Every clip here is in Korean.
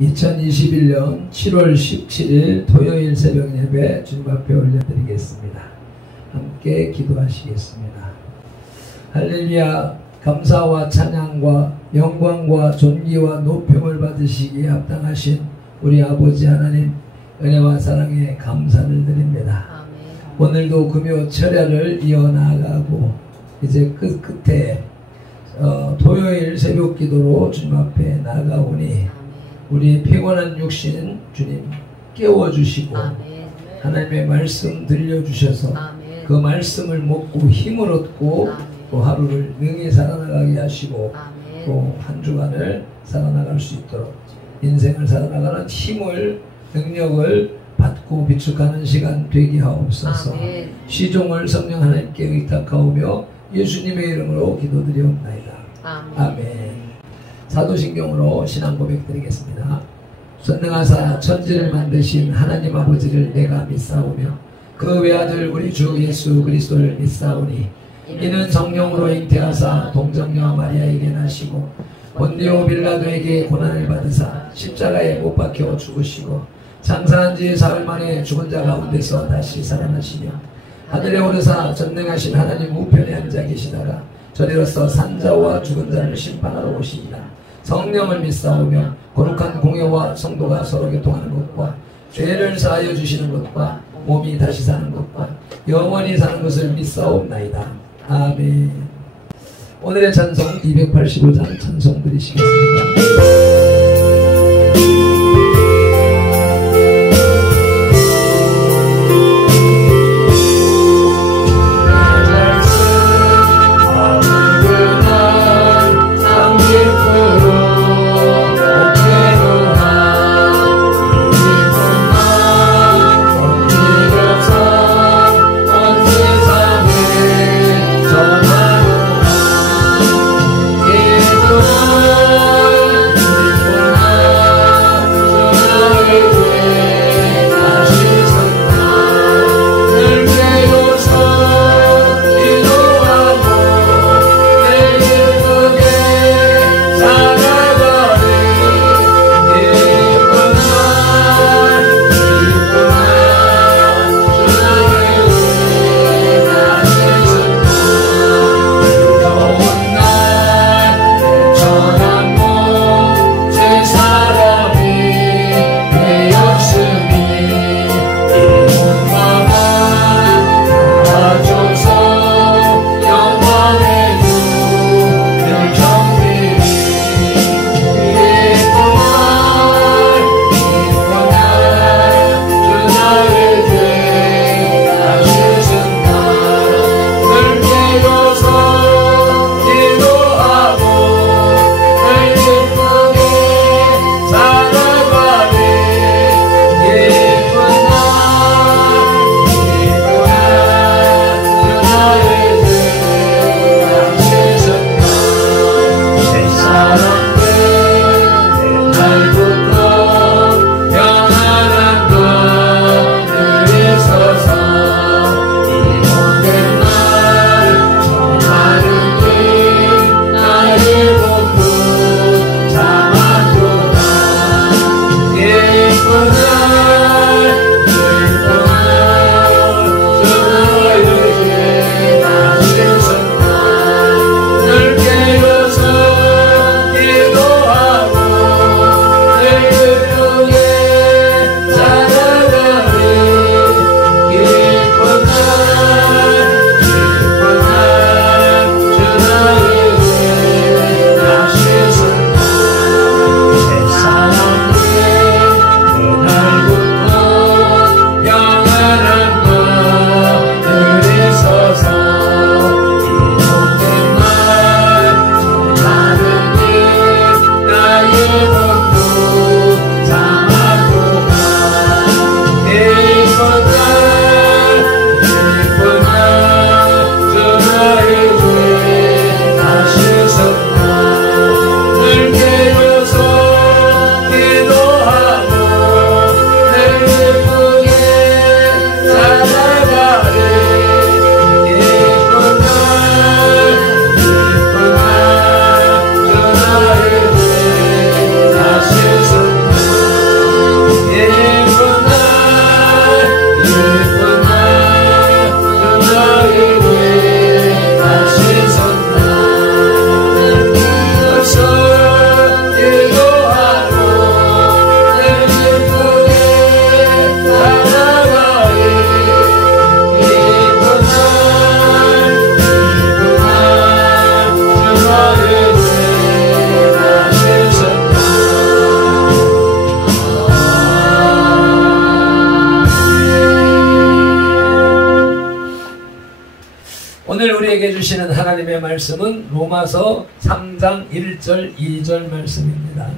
2021년 7월 17일 토요일 새벽 예배 주님 앞에 올려드리겠습니다. 함께 기도하시겠습니다. 할렐루야. 감사와 찬양과 영광과 존귀와 높임을 받으시기에 합당하신 우리 아버지 하나님, 은혜와 사랑에 감사를 드립니다. 아멘. 오늘도 금요 철야를 이어나가고 이제 끝에 토요일 새벽 기도로 주님 앞에 나가오니 우리의 피곤한 육신 주님 깨워주시고 하나님의 말씀 들려주셔서 그 말씀을 먹고 힘을 얻고 또 하루를 능히 살아나가게 하시고 또 한 주간을 살아나갈 수 있도록 인생을 살아나가는 힘을 능력을 받고 비축하는 시간 되게 하옵소서. 시종을 성령 하나님께 의탁하오며 예수님의 이름으로 기도드리옵나이다. 아멘. 사도신경으로 신앙 고백 드리겠습니다. 전능하사 천지를 만드신 하나님 아버지를 내가 믿사오며 그 외아들 우리 주 예수 그리스도를 믿사오니 이는 성령으로 잉태하사 동정녀 마리아에게 나시고 본디오 빌라도에게 고난을 받으사 십자가에 못 박혀 죽으시고 장사한 지 사흘 만에 죽은 자 가운데서 다시 살아나시며 하늘에 오르사 전능하신 하나님 우편에 앉아 계시다가 저리로서 산자와 죽은 자를 심판하러 오시리라. 성령을 믿사오며 거룩한 공회와 성도가 서로 교통하는 것과 죄를 사하여 주시는 것과 몸이 다시 사는 것과 영원히 사는 것을 믿사옵나이다. 아멘. 오늘의 찬송 285장 찬송 드리시겠습니다. 주시는 하나님의 말씀은 로마서 3장 1절 2절 말씀입니다.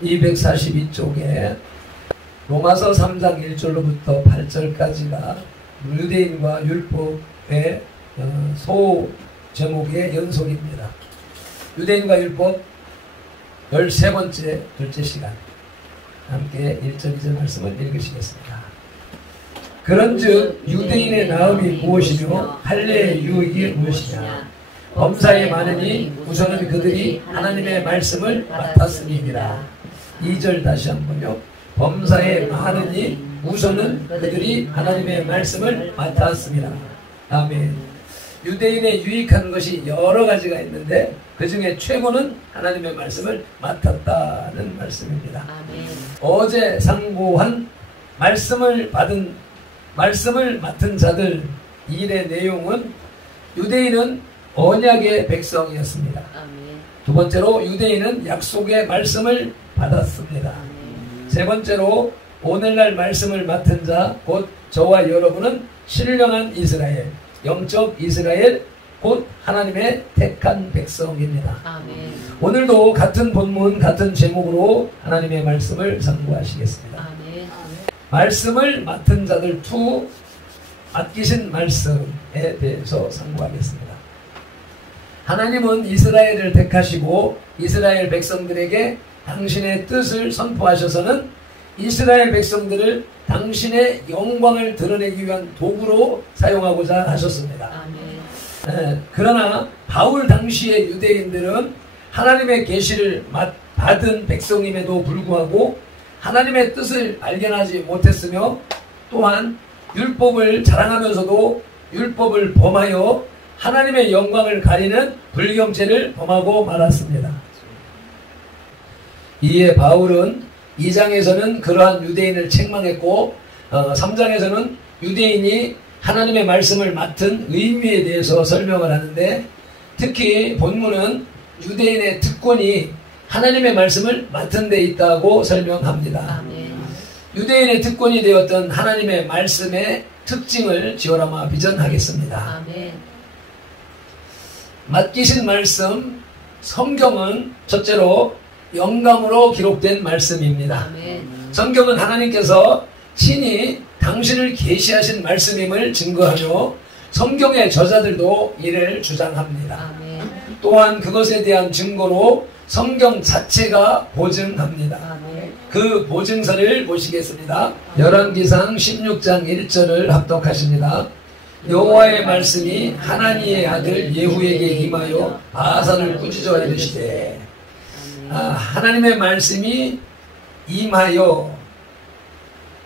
242쪽에 로마서 3장 1절로부터 8절까지가 유대인과 율법의 소 제목의 연속입니다. 유대인과 율법 13번째 둘째 시간 함께 1절 2절 말씀을 읽으시겠습니다. 그런즉 유대인의 나음이 무엇이며 할례의 유익이 무엇이냐. 범사에 많으니 우선은 그들이 하나님의 말씀을 맡았음이니라. 2절 다시 한번요. 범사에 많으니 우선은 그들이 하나님의 말씀을 맡았습니다. 아멘. 유대인의 유익한 것이 여러 가지가 있는데 그 중에 최고는 하나님의 말씀을 맡았다는 말씀입니다. 아멘. 어제 상고한 말씀을 맡은 자들 일의 내용은 유대인은 언약의 백성이었습니다. 아멘. 두 번째로 유대인은 약속의 말씀을 받았습니다. 아멘. 세 번째로 오늘날 말씀을 맡은 자 곧 저와 여러분은 신령한 이스라엘, 영적 이스라엘, 곧 하나님의 택한 백성입니다. 아멘. 오늘도 같은 본문 같은 제목으로 하나님의 말씀을 상고하시겠습니다. 아멘. 말씀을 맡은 자들 2 맡기신 말씀에 대해서 상고하겠습니다. 하나님은 이스라엘을 택하시고 이스라엘 백성들에게 당신의 뜻을 선포하셔서는 이스라엘 백성들을 당신의 영광을 드러내기 위한 도구로 사용하고자 하셨습니다. 아멘. 그러나 바울 당시의 유대인들은 하나님의 계시를 받은 백성임에도 불구하고 하나님의 뜻을 발견하지 못했으며 또한 율법을 자랑하면서도 율법을 범하여 하나님의 영광을 가리는 불경죄를 범하고 말았습니다. 이에 바울은 2장에서는 그러한 유대인을 책망했고 3장에서는 유대인이 하나님의 말씀을 맡은 의미에 대해서 설명을 하는데 특히 본문은 유대인의 특권이 하나님의 말씀을 맡은 데 있다고 설명합니다. 아멘. 유대인의 특권이 되었던 하나님의 말씀의 특징을 지어라마 비전하겠습니다. 아멘. 맡기신 말씀, 성경은 첫째로 영감으로 기록된 말씀입니다. 아멘. 성경은 하나님께서 친히 당신을 계시하신 말씀임을 증거하며 성경의 저자들도 이를 주장합니다. 아멘. 또한 그것에 대한 증거로 성경 자체가 보증합니다. 아멘. 그 보증서를 보시겠습니다. 열왕기상 16장 1절을 합독하십니다. 여호와의 말씀이 하나니의 아들 예후에게 임하여 바산을 꾸짖어 이르시되 하나님의 말씀이 임하여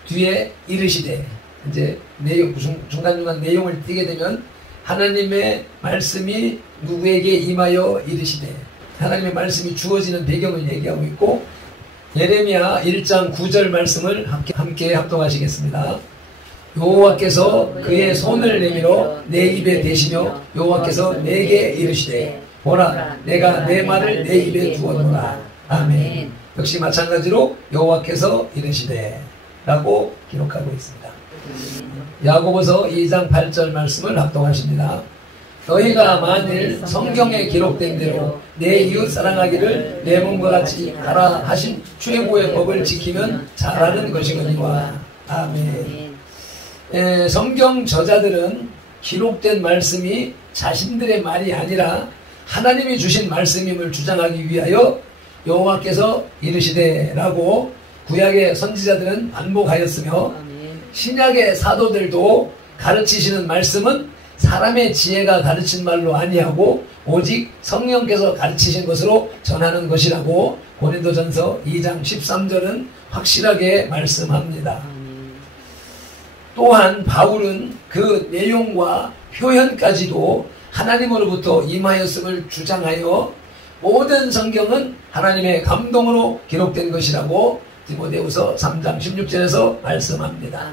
뒤에 이르시되 이제 내용 중간중간 내용을 띄게 되면 하나님의 말씀이 누구에게 임하여 이르시되 하나님의 말씀이 주어지는 배경을 얘기하고 있고 예레미야 1장 9절 말씀을 함께 합독하시겠습니다. 여호와께서 그의 손을 내밀어 내 입에 대시며 여호와께서 내게 이르시되 보라 내가 내 말을 내 입에 두었노라. 아멘. 역시 마찬가지로 여호와께서 이르시되 라고 기록하고 있습니다. 야고보서 2장 8절 말씀을 합독하십니다. 너희가 만일 성경에 기록된 대로 내 이웃 사랑하기를 내 몸과 같이 하라 하신 최고의 법을 지키면 잘하는 것이거니와. 아멘. 성경 저자들은 기록된 말씀이 자신들의 말이 아니라 하나님이 주신 말씀임을 주장하기 위하여 여호와께서 이르시되 라고 구약의 선지자들은 반복하였으며 신약의 사도들도 가르치시는 말씀은 사람의 지혜가 가르친 말로 아니하고 오직 성령께서 가르치신 것으로 전하는 것이라고 고린도전서 2장 13절은 확실하게 말씀합니다. 또한 바울은 그 내용과 표현까지도 하나님으로부터 임하였음을 주장하여 모든 성경은 하나님의 감동으로 기록된 것이라고 디모데후서 3장 16절에서 말씀합니다.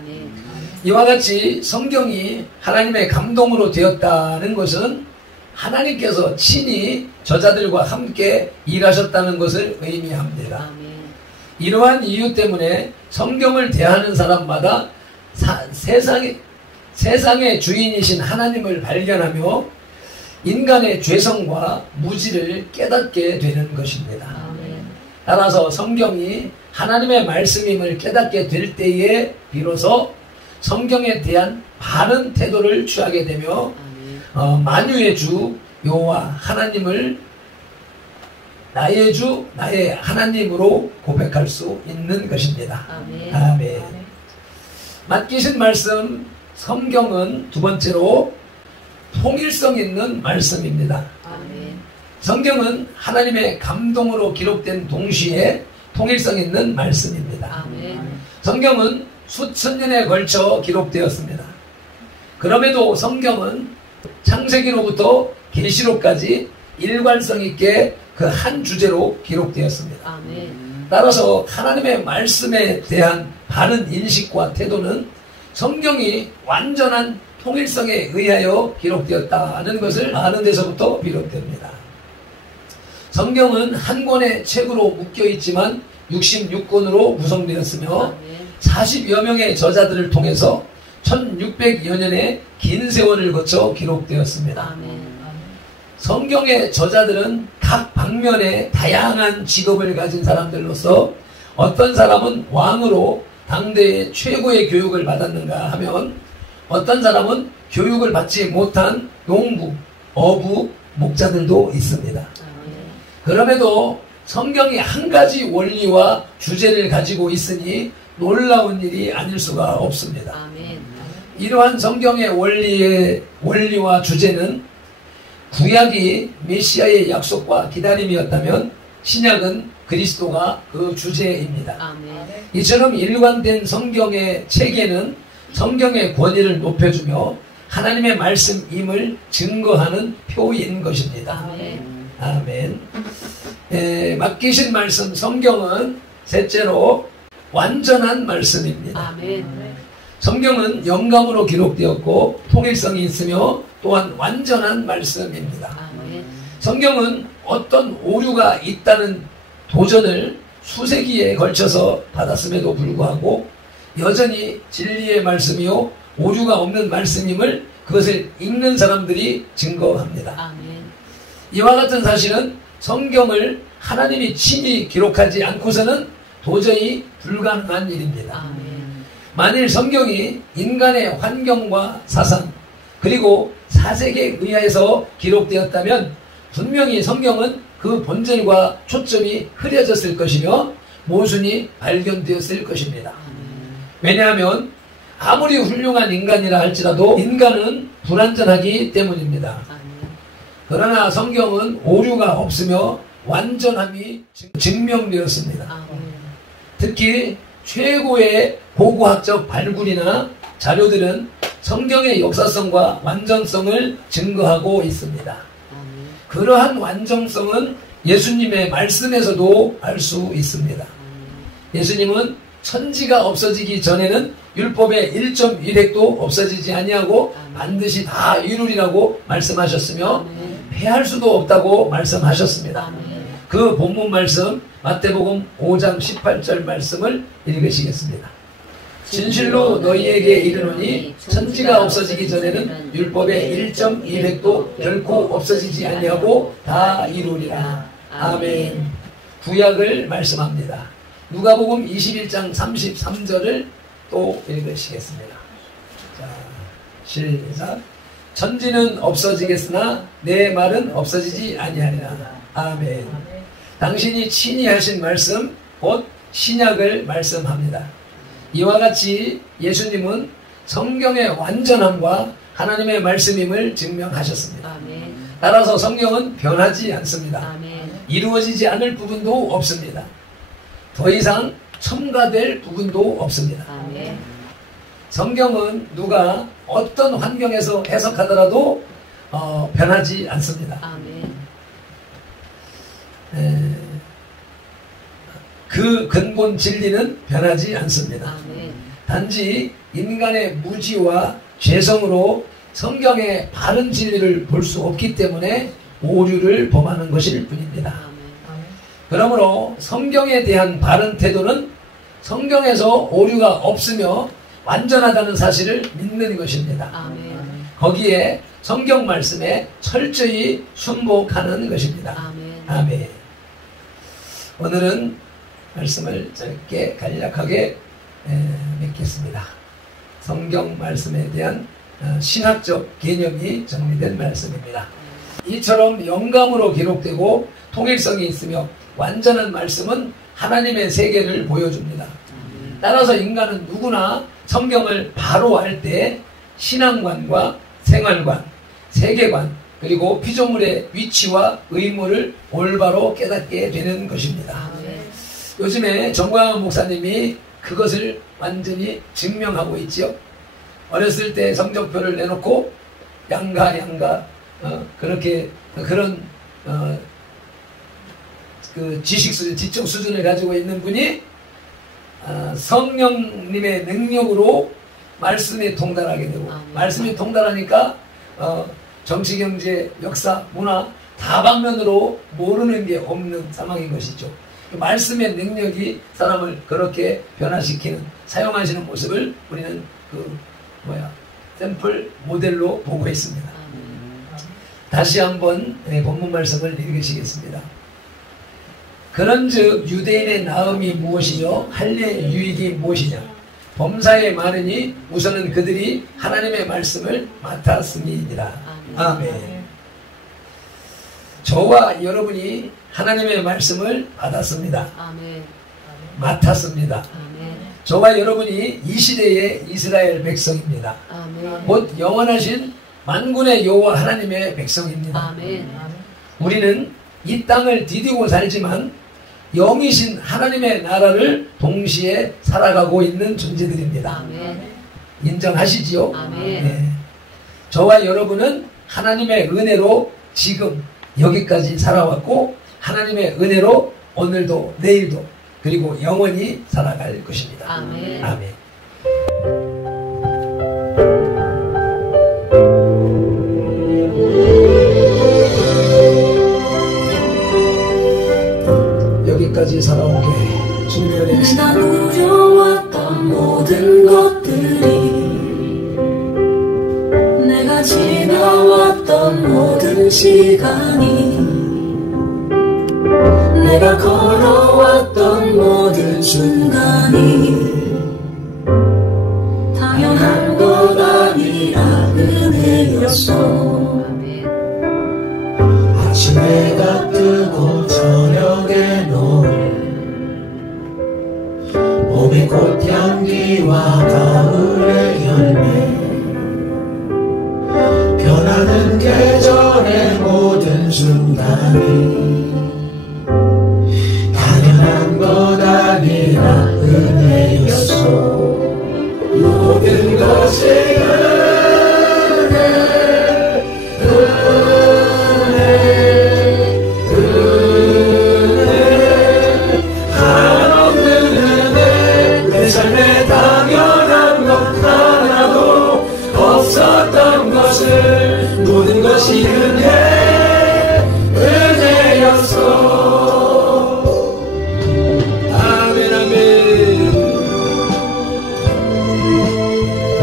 이와 같이 성경이 하나님의 감동으로 되었다는 것은 하나님께서 친히 저자들과 함께 일하셨다는 것을 의미합니다. 이러한 이유 때문에 성경을 대하는 사람마다 세상의 주인이신 하나님을 발견하며 인간의 죄성과 무지를 깨닫게 되는 것입니다. 따라서 성경이 하나님의 말씀임을 깨닫게 될 때에 비로소 성경에 대한 바른 태도를 취하게 되며 만유의 주 여호와 하나님을 나의 주 나의 하나님으로 고백할 수 있는 것입니다. 아멘. 맡기신 말씀 성경은 두 번째로 통일성 있는 말씀입니다. 성경은 하나님의 감동으로 기록된 동시에 통일성 있는 말씀입니다. 성경은 수천 년에 걸쳐 기록되었습니다. 그럼에도 성경은 창세기로부터 계시록까지 일관성 있게 그 한 주제로 기록되었습니다. 따라서 하나님의 말씀에 대한 바른 인식과 태도는 성경이 완전한 통일성에 의하여 기록되었다는 것을 아는 데서부터 비롯됩니다. 성경은 한 권의 책으로 묶여있지만 66권으로 구성되었으며 40여 명의 저자들을 통해서 1600여 년의 긴 세월을 거쳐 기록되었습니다. 성경의 저자들은 각 방면에 다양한 직업을 가진 사람들로서 어떤 사람은 왕으로 당대의 최고의 교육을 받았는가 하면 어떤 사람은 교육을 받지 못한 농부, 어부, 목자들도 있습니다. 그럼에도 성경이 한 가지 원리와 주제를 가지고 있으니 놀라운 일이 아닐 수가 없습니다. 이러한 성경의 원리와 주제는 구약이 메시아의 약속과 기다림이었다면 신약은 그리스도가 그 주제입니다. 이처럼 일관된 성경의 체계는 성경의 권위를 높여주며 하나님의 말씀임을 증거하는 표인 것입니다. 아멘. 맡기신 말씀 성경은 셋째로 완전한 말씀입니다. 성경은 영감으로 기록되었고 통일성이 있으며 또한 완전한 말씀입니다. 성경은 어떤 오류가 있다는 도전을 수세기에 걸쳐서 받았음에도 불구하고 여전히 진리의 말씀이요 오류가 없는 말씀임을 그것을 읽는 사람들이 증거합니다. 이와 같은 사실은 성경을 하나님이 친히 기록하지 않고서는 도저히 불가능한 일입니다. 만일 성경이 인간의 환경과 사상 그리고 사색에 의해서 기록되었다면 분명히 성경은 그 본질과 초점이 흐려졌을 것이며 모순이 발견되었을 것입니다. 왜냐하면 아무리 훌륭한 인간이라 할지라도 인간은 불완전하기 때문입니다. 그러나 성경은 오류가 없으며 완전함이 증명되었습니다. 특히 최고의 고고학적 발굴이나 자료들은 성경의 역사성과 완전성을 증거하고 있습니다. 그러한 완전성은 예수님의 말씀에서도 알 수 있습니다. 예수님은 천지가 없어지기 전에는 율법의 1.1획도 없어지지 아니하고 반드시 다 이루리라고 말씀하셨으며 패할 수도 없다고 말씀하셨습니다. 그 본문 말씀 마태복음 5장 18절 말씀을 읽으시겠습니다. 진실로 너희에게 이르노니 천지가 없어지기 전에는 율법의 1.1획도 결코 없어지지 아니하고 다 이루리라. 아멘. 구약을 말씀합니다. 누가복음 21장 33절을 또 읽으시겠습니다. 자, 시작. 천지는 없어지겠으나 내 말은 없어지지 아니하리라. 아멘. 당신이 친히 하신 말씀 곧 신약을 말씀합니다. 이와 같이 예수님은 성경의 완전함과 하나님의 말씀임을 증명하셨습니다. 따라서 성경은 변하지 않습니다. 이루어지지 않을 부분도 없습니다. 더 이상 첨가될 부분도 없습니다. 성경은 누가 어떤 환경에서 해석하더라도 변하지 않습니다. 그 근본 진리는 변하지 않습니다. 단지 인간의 무지와 죄성으로 성경의 바른 진리를 볼 수 없기 때문에 오류를 범하는 것일 뿐입니다. 그러므로 성경에 대한 바른 태도는 성경에서 오류가 없으며 완전하다는 사실을 믿는 것입니다. 거기에 성경 말씀에 철저히 순복하는 것입니다. 아멘. 아멘. 오늘은 말씀을 짧게 간략하게 맺겠습니다. 성경 말씀에 대한 신학적 개념이 정리된 말씀입니다. 이처럼 영감으로 기록되고 통일성이 있으며 완전한 말씀은 하나님의 세계를 보여줍니다. 따라서 인간은 누구나 성경을 바로 알 때 신앙관과 생활관, 세계관, 그리고 피조물의 위치와 의무를 올바로 깨닫게 되는 것입니다. 요즘에 정광훈 목사님이 그것을 완전히 증명하고 있죠. 어렸을 때 성적표를 내놓고 양가 그렇게 그런 그 지식 수준, 지적 수준을 가지고 있는 분이 성령님의 능력으로 말씀에 통달하게 되고, 말씀이 통달하니까 정치, 경제, 역사, 문화 다방면으로 모르는 게 없는 상황인 것이죠. 말씀의 능력이 사람을 그렇게 변화시키는, 사용하시는 모습을 우리는 샘플 모델로 보고 있습니다. 다시 한번 본문 말씀을 읽으시겠습니다. 그런즉 유대인의 나음이 무엇이며 할례의 유익이 무엇이냐? 범사에 많으니 우선은 그들이 하나님의 말씀을 맡았음이니라. 아멘. 저와 여러분이 하나님의 말씀을 받았습니다. 아멘. 맡았습니다. 아멘. 저와 여러분이 이 시대의 이스라엘 백성입니다. 아멘. 곧 영원하신 만군의 여호와 하나님의 백성입니다. 아멘. 우리는 이 땅을 디디고 살지만 영이신 하나님의 나라를 동시에 살아가고 있는 존재들입니다. 아멘. 인정하시지요? 아멘. 네. 저와 여러분은 하나님의 은혜로 지금 여기까지 살아왔고, 하나님의 은혜로 오늘도 내일도 그리고 영원히 살아갈 것입니다. 아멘. 아멘. 여기까지 살아온 게 주님의 은혜. 내가 누려왔던 모든 것들이, 내가 지나왔던 모든 시간이, 내가 걸어왔던 모든 순간이 당연한 것 아니라 은혜였어. 아침 해가 뜨고 저녁에 노을, 봄의 꽃향기와 가을의 열매, 변하는 계절의 모든 순간이 당연한 것 아니라 은혜였어. 모든 것이 삶에 당연한 것 하나도 없었던 것을, 모든 것이 은혜였어. 아멘. 아멘.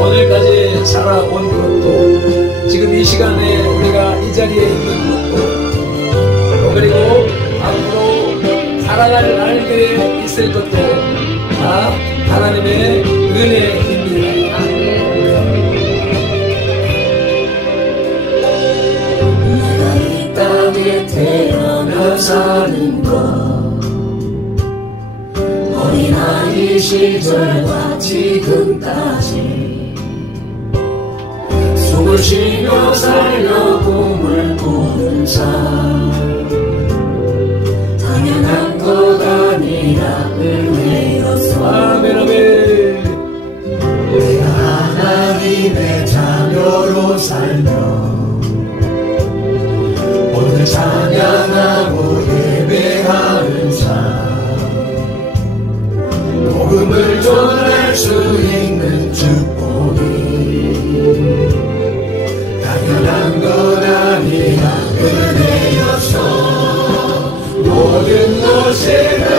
오늘까지 살아온 것도, 지금 이 시간에 우리가 이 자리에 있는 것도, 그리고 앞으로 살아갈 날들에 있을 것도 다 하나님의 은혜입니다. 내가 이 땅에 태어나 사는 것, 어린아이 시절과 지금까지 숨을 쉬며 살려 꿈을 꾸는 삶, 당연한 것 아니라 은혜였어. 아멘. 아멘. 내가 하나님의 자녀로 살며 오늘 찬양하고 예배하는 삶, 복음을 전할 수 있는 축복이 당연한 것 아니라 은혜였어. 모든 것이 은혜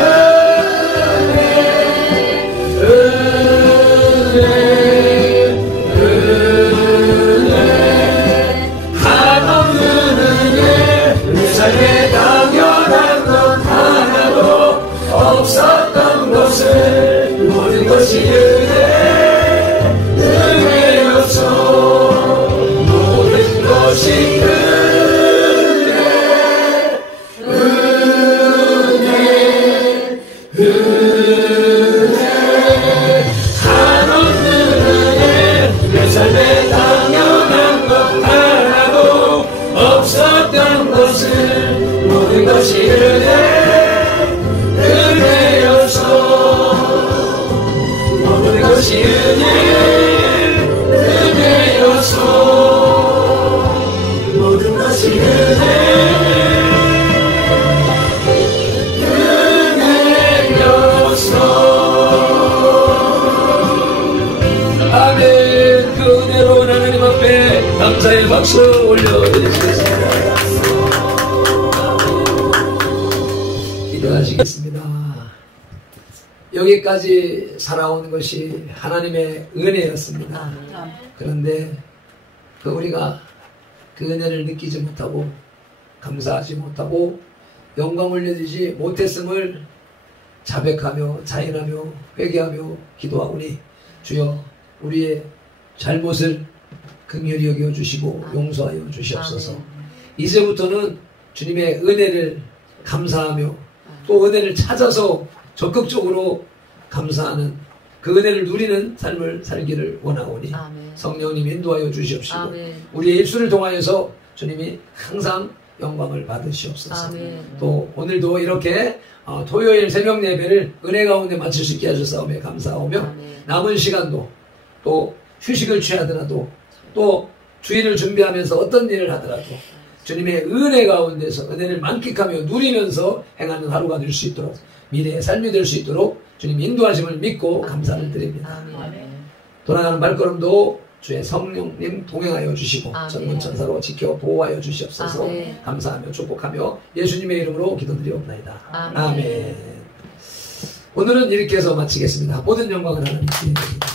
것이 은혜였소. 모든 것이 한없는 은혜. 내 삶에 당연한 것 하나도 없었던 것을 모든 것이 은혜였소. 모든 것이 은혜였소. 모든 것이 은혜였소. 아멘. 그 은혜로운 하나님 앞에 감사의 박수 올려드리겠습니다. 기도하시겠습니다. 여기까지 살아온 것이 하나님의 은혜였습니다. 그런데 우리가 그 은혜를 느끼지 못하고 감사하지 못하고 영광 올려드리지 못했음을 자백하며 자인하며 회개하며 기도하오니 주여 우리의 잘못을 긍휼히 여겨주시고 용서하여 주시옵소서. 이제부터는 주님의 은혜를 감사하며 또 은혜를 찾아서 적극적으로 감사하는 그 은혜를 누리는 삶을 살기를 원하오니 성령님 인도하여 주시옵시고 우리의 입술을 통하여서 주님이 항상 영광을 받으시옵소서. 또 오늘도 이렇게 토요일 새벽 예배를 은혜 가운데 마칠 수 있게 하셨사오며 감사하오며 남은 시간도 또 휴식을 취하더라도 또 주일을 준비하면서 어떤 일을 하더라도 주님의 은혜 가운데서 은혜를 만끽하며 누리면서 행하는 하루가 될 수 있도록 미래의 삶이 될 수 있도록 주님 인도하심을 믿고 감사를 드립니다. 돌아가는 발걸음도 주의 성령님 동행하여 주시고 전문천사로 지켜 보호하여 주시옵소서. 감사하며 축복하며 예수님의 이름으로 기도드리옵나이다. 아멘. 오늘은 이렇게 해서 마치겠습니다. 모든 영광은 하나님께 드립니다.